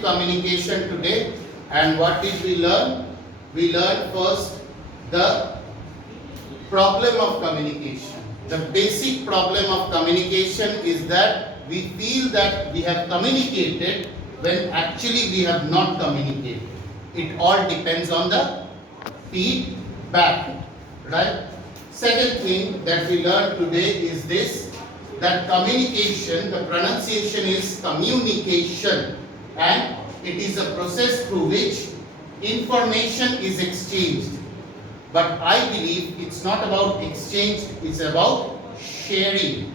effective communication today. And what did we learn? We learned first the problem of communication. The basic problem of communication is that we feel that we have communicated when actually we have not communicated. It all depends on the feedback, right? Second thing that we learned today is this, that communication, the pronunciation is communication, and it is a process through which information is exchanged. But I believe it's not about exchange, it's about sharing.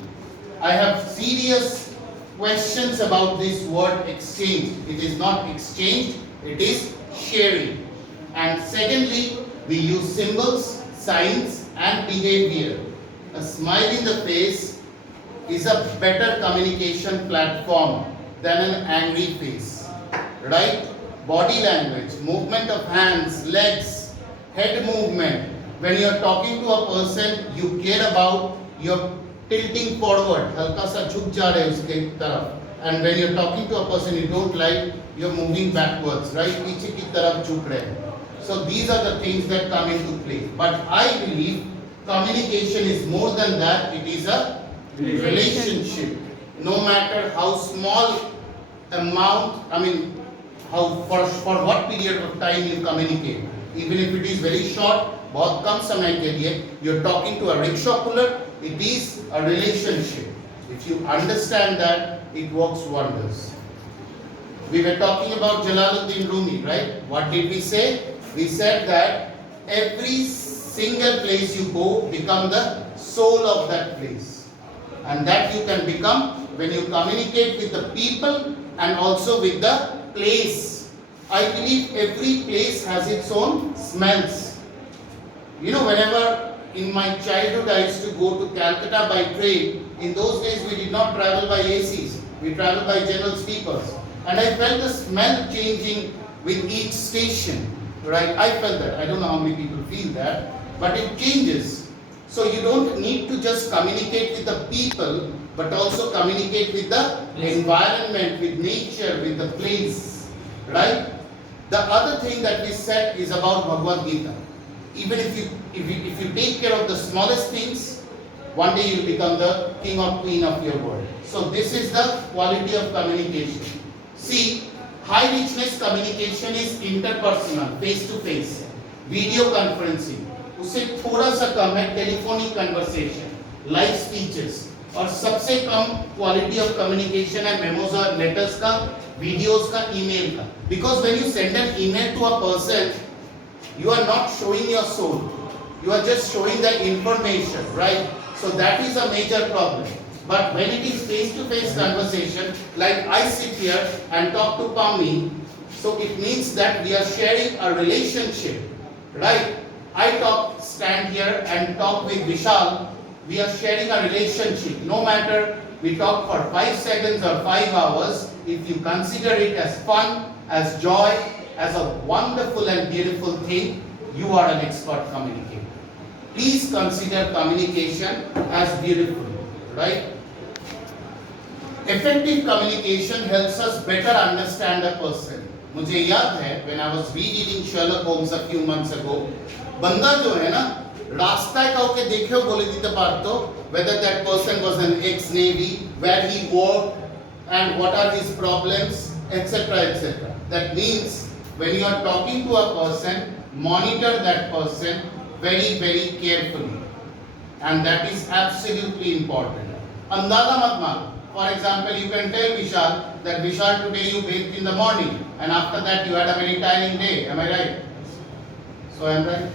I have serious questions about this word exchange. It is not exchange, it is sharing. And secondly, we use symbols, signs and behavior. A smile in the face is a better communication platform than an angry face, right? Body language, movement of hands, legs, head movement. When you are talking to a person, you care about your tilting forward, हल्का सा झुक जा रहे उसके तरफ. And when you are talking to a person you don't like, you are moving backwards, right? पीछे की तरफ झुक रहे हैं. So these are the things that come into play. But I believe communication is more than that. It is a relationship. No matter how small amount, how for what period of time you communicate. Even if it is very short, बहुत कम समय के लिए, you're talking to a rickshaw puller, it is a relationship. If you understand that, it works wonders. We were talking about Jalaluddin Rumi, right? What did we say? We said that every single place you go, become the soul of that place. And that you can become when you communicate with the people and also with the place. I believe every place has its own smells. You know, whenever in my childhood I used to go to Calcutta by train, in those days we did not travel by ACs, we traveled by general sleepers. And I felt the smell changing with each station, right? I felt that. I don't know how many people feel that, but it changes. So you don't need to just communicate with the people, but also communicate with the environment, with nature, with the place, right? The other thing that we said is about Bhagavad Gita. Even if you take care of the smallest things, one day you'll become the king or queen of your world. So this is the quality of communication. See, high richness communication is interpersonal, face to face, video conferencing. उससे थोड़ा सा कम है telephonic conversation, live speeches, और सबसे कम quality of communication है memos और letters का, videos का, ईमेल का. Because when you send an email to a person, you are not showing your soul. You are just showing the information, right? So that is a major problem. But when it is face-to-face conversation, like I sit here and talk to Pammi, so it means that we are sharing a relationship, right? I stand here and talk with Vishal, we are sharing a relationship. No matter we talk for 5 seconds or 5 hours, if you consider it as fun, as joy, as a wonderful and beautiful thing, you are an expert communicator. Please consider communication as beautiful, right? Effective communication helps us better understand a person. मुझे याद है when I was reading Sherlock Holmes a few months ago, बंदा जो है ना रास्ता का के देखे बोले दिते पारतो whether that person was an ex-navy, where he worked and what are his problems, etc., etc. That means when you are talking to a person, monitor that person very, very carefully, and that is absolutely important. अंदाजा मत मारो. For example, you can tell Vishal that Vishal, today you bathed in the morning and after that you had a very tiring day. Am I right? So I am right?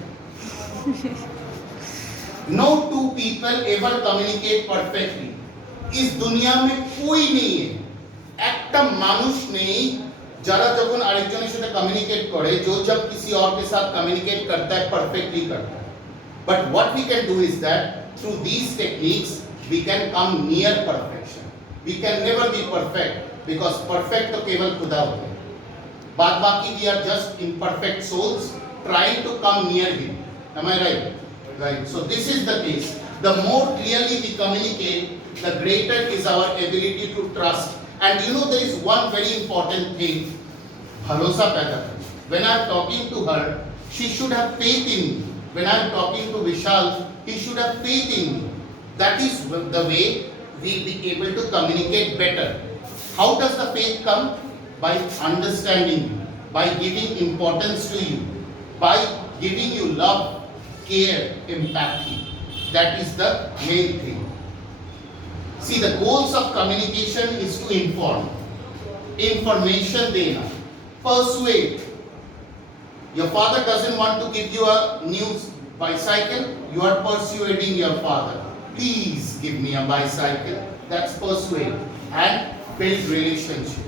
No two people ever communicate perfectly. इस दुनिया में कोई नहीं है, একটা মানুষ নেই যারা যখন আরেকজনের সাথে কমিউনিকেট করে, जब किसी और के साथ कम्युनिकेट करता है परफेक्टली करता है. But what we can do is that through these techniques we can come near perfection. We can never be perfect because perfect तो केवल खुदा होता है. बाद बाकी we are just imperfect souls trying to come near him. Am I right? Right. So this is the case. The more clearly we communicate, the greater is our ability to trust. And you know, there is one very important thing. भरोसा पैदा करें. When I am talking to her, she should have faith in me. When I am talking to Vishal, he should have faith in me. That is the way we'll be able to communicate better. How does the faith come? By understanding you, by giving importance to you, by giving you love, care, empathy. That is the main thing. See, the goals of communication is to inform. Information dena. Persuade. Your father doesn't want to give you a new bicycle. You are persuading your father. Please give me a bicycle. That's persuade. And build relationship.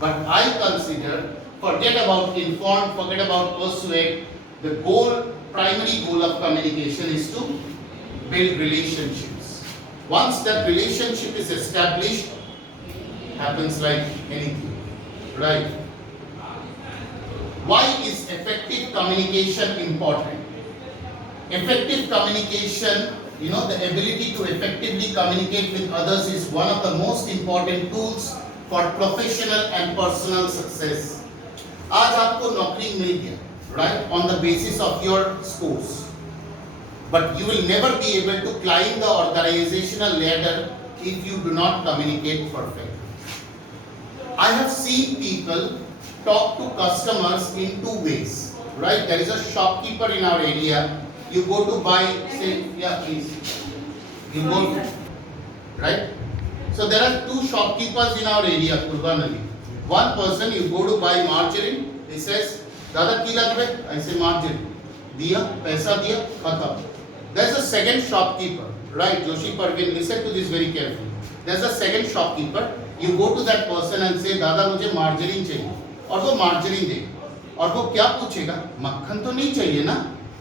But I consider, forget about inform, forget about persuade. The goal, primary goal of communication is to build relationships. Once that relationship is established, happens like anything, right? Why is effective communication important? Effective communication, the ability to effectively communicate with others is one of the most important tools for professional and personal success. आज आपको नौकरी मिल गया, right? On the basis of your scores. But you will never be able to climb the organizational ladder if you do not communicate perfectly. I have seen people talk to customers in two ways, right? There is a shopkeeper in our area. You go to buy, say, yeah, please. You go, right? So there are two shopkeepers in our area, Kurbanali. One person, you go to buy margarine. He says, "Dada, ki lagve?" I say, "Margarine." Diya, paisa diya, khatam. There's a second shopkeeper, right? Joshi Parvin, listen to this very carefully. There's a second shopkeeper. You go to that person and say, "Dada, मुझे margarine चाहिए." और वो margarine दे. और वो क्या पूछेगा? मक्खन तो नहीं चाहिए ना?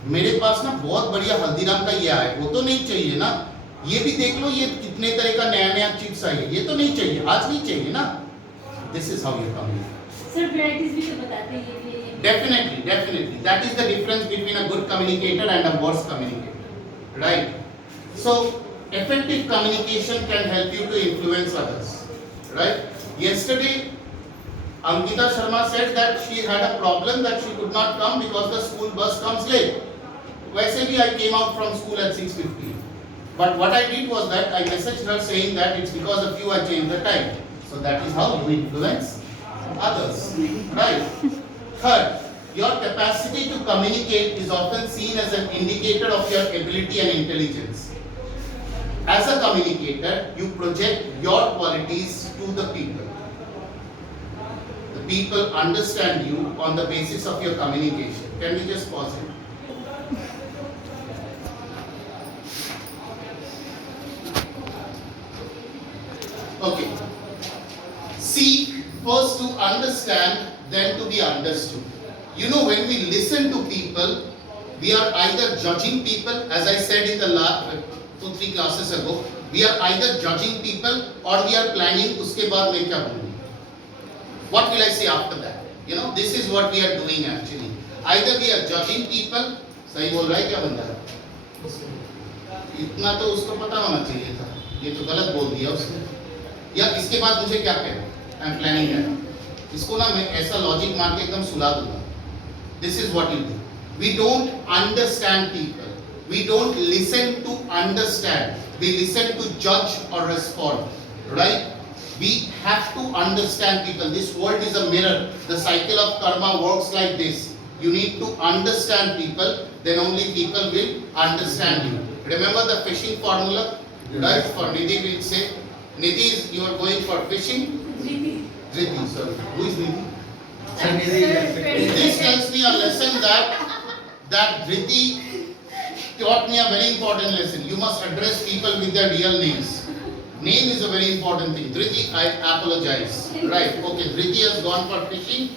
मेरे पास ना बहुत बढ़िया हल्दीराम का ये आया है, वो तो नहीं चाहिए ना? ये भी देख लो, ये कितने तरह का नया नया चिप्स आई है, ये तो नहीं चाहिए, आज नहीं चाहिए ना? This is how you communicate. Sir, varieties भी तो बताते हैं ये भी. Definitely. That is the difference between a good communicator and a worse communicator. Right? So, effective communication can help you to influence others. Right? Yesterday, Ankita Sharma said that she had a problem that she could not come because the school bus comes late. वैसे भी I came out from school at 6:50. But what I did was that I messaged her saying that it's because of you I changed the time. So that is how you influence others. Right? Third, your capacity to communicate is often seen as an indicator of your ability and intelligence. As a communicator, you project your qualities to the people. The people understand you on the basis of your communication. Can we just pause it? Okay. Seek first to understand, then to be understood. When we listen to people, we are either judging people, as I said in the last 2-3 classes ago, we are either judging people or we are planning uske baad main kya bolungi. What will I say after that? This is what we are doing actually. Either we are judging people, सही बोल रहा है क्या बंदा है? इतना तो उसको पता होना चाहिए था, ये तो गलत बोल दिया उसने. या इसके बाद मुझे क्या कहना? I am planning that. इसको ना मैं ऐसा लॉजिक मार के एकदम सुला दूंगा. This is what you do. We don't understand people. We don't listen to understand. We listen to judge or respond. Right? We have to understand people. This world is a mirror. The cycle of karma works like this. You need to understand people, then only people will understand you. Remember the fishing formula? Right? For Nidhi will say, Nidhi, you are going for fishing? Nidhi, sorry. Who is Nidhi? This tells me a lesson that Dhriti taught me a very important lesson. You must address people with their real names. Name is a very important thing. Dhriti, I apologize. Right, okay, Dhriti has gone for fishing.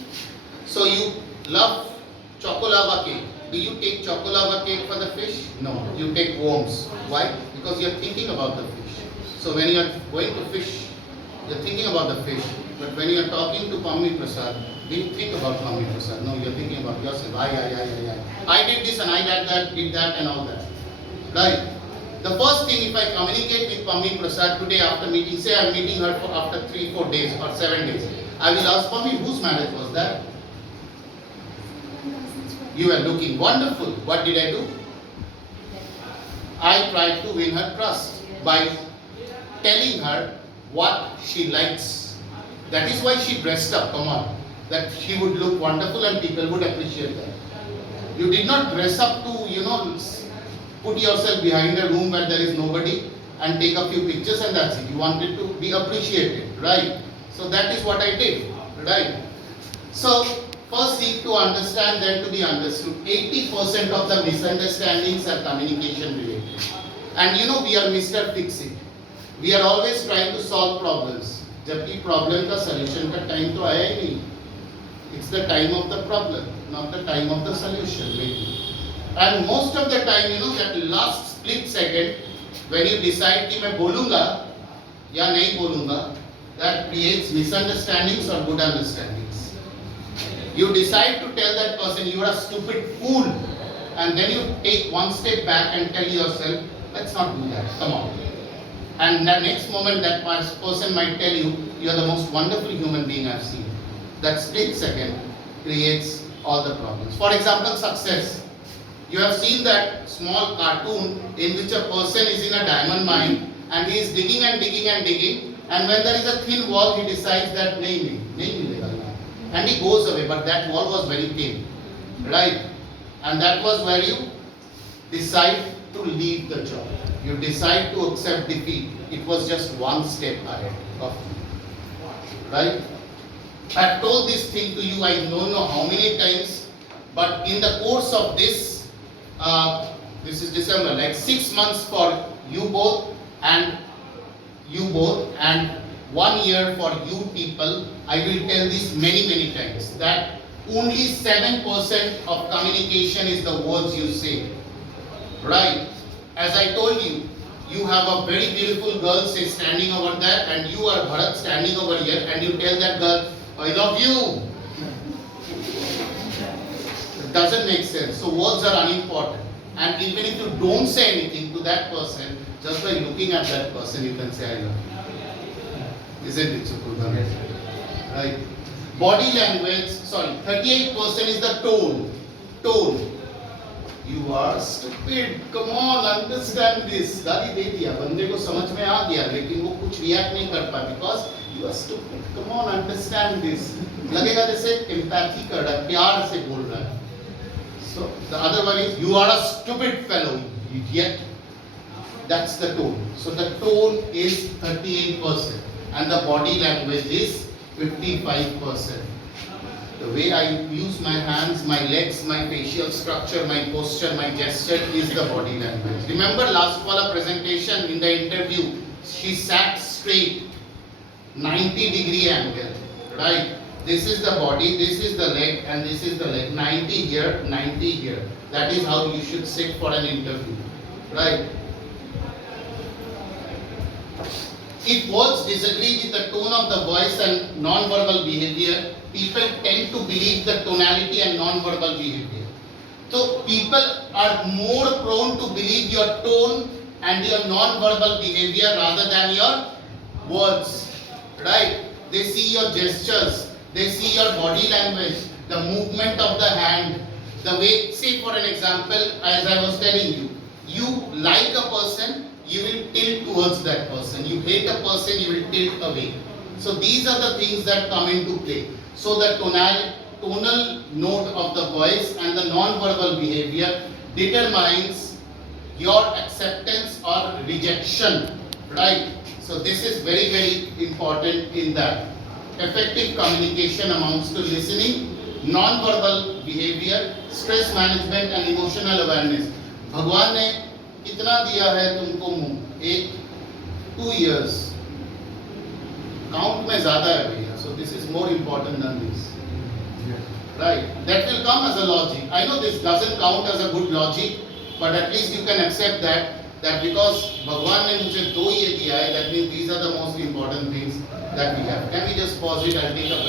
So you love chocolava cake. Do you take chocolava cake for the fish? No, you take worms. Why? Because you are thinking about the fish. So when you are going to fish, you are thinking about the fish. But when you are talking to Pammi Prasad, do you think about Pammi Prasad? No, you are thinking about yourself. I did this and I did that and all that. Right? The first thing, if I communicate with Pammi Prasad today after meeting, say I am meeting her for after 3-4 days or 7 days, I will ask Pammi, whose marriage was that? You were looking wonderful. What did I do? I tried to win her trust by telling her what she likes. That is why she dressed up, come on. That she would look wonderful and people would appreciate that. You did not dress up to, put yourself behind a room where there is nobody and take a few pictures and that's it. You wanted to be appreciated, right? So that is what I did, right? So first seek to understand, then to be understood. 80% of the misunderstandings are communication related. And we are Mr. Fix-It. We are always trying to solve problems. जबकि problem का solution का time तो आया ही नहीं. It's the time of the problem, not the time of the solution maybe. And most of the time, that last split second when you decide कि मैं बोलूँगा या नहीं बोलूँगा, that creates misunderstandings or good understandings. You decide to tell that person you are a stupid fool, and then you take one step back and tell yourself, let's not do that, come on. And the next moment that person might tell you, you are the most wonderful human being I've seen. That split second creates all the problems. For example, success. You have seen that small cartoon in which a person is in a diamond mine and he is digging and digging and digging, and when there is a thin wall he decides that nahi milega, and he goes away, but that wall was very thin, right? And that was where you decide to leave the job. You decide to accept defeat. It was just one step ahead of you, right? I've told this thing to you, I don't know how many times, but in the course of this, this is December, like 6 months for you both and 1 year for you people, I will tell this many times, that only 7% of communication is the words you say, right? As I told you, you have a very beautiful girl say standing over there, and you are Bharat standing over here, and you tell that girl, I love you. It doesn't make sense. So words are unimportant. And even if you don't say anything to that person, just by looking at that person, you can say I love you. Isn't it, Sukurban? Right? Body language, 38% is the tone. Tone. You are stupid. Come on, understand this. गाली दे दिया, बंदे को समझ में आ गया, लेकिन वो कुछ react नहीं कर पाया because you are stupid. Come on, understand this. लगेगा जैसे empathy कर रहा है, प्यार से बोल रहा है. So the other one is you are a stupid fellow, idiot. That's the tone. So the tone is 38%, and the body language is 55%. The way I use my hands, my legs, my facial structure, my posture, my gesture is the body language. Remember last wala presentation in the interview, she sat straight, 90-degree angle, right? This is the body, this is the leg, and this is the leg. 90 here, 90 here. That is how you should sit for an interview, right? If words disagree with the tone of the voice and non-verbal behavior, people tend to believe the tonality and non-verbal behavior. So people are more prone to believe your tone and your non-verbal behavior rather than your words, right? They see your gestures, they see your body language, the movement of the hand, the way, say for an example, as I was telling you, you like a person, you will tilt towards that person. You hate a person, you will tilt away. So these are the things that come into play. So the tonal note of the voice and the non-verbal behavior determines your acceptance or rejection, right? So this is very important in that. Effective communication amounts to listening, non-verbal behavior, stress management and emotional awareness. भगवान ने कितना दिया है तुमको मुंह? 2 years. Count में ज़्यादा है भैया. So this is more important than this. Right? That will come as a logic. I know this doesn't count as a good logic, but at least you can accept that because भगवान ने मुझे 2 ये दिया है, that means these are the most important things that we have. Can we just pause it and take a break?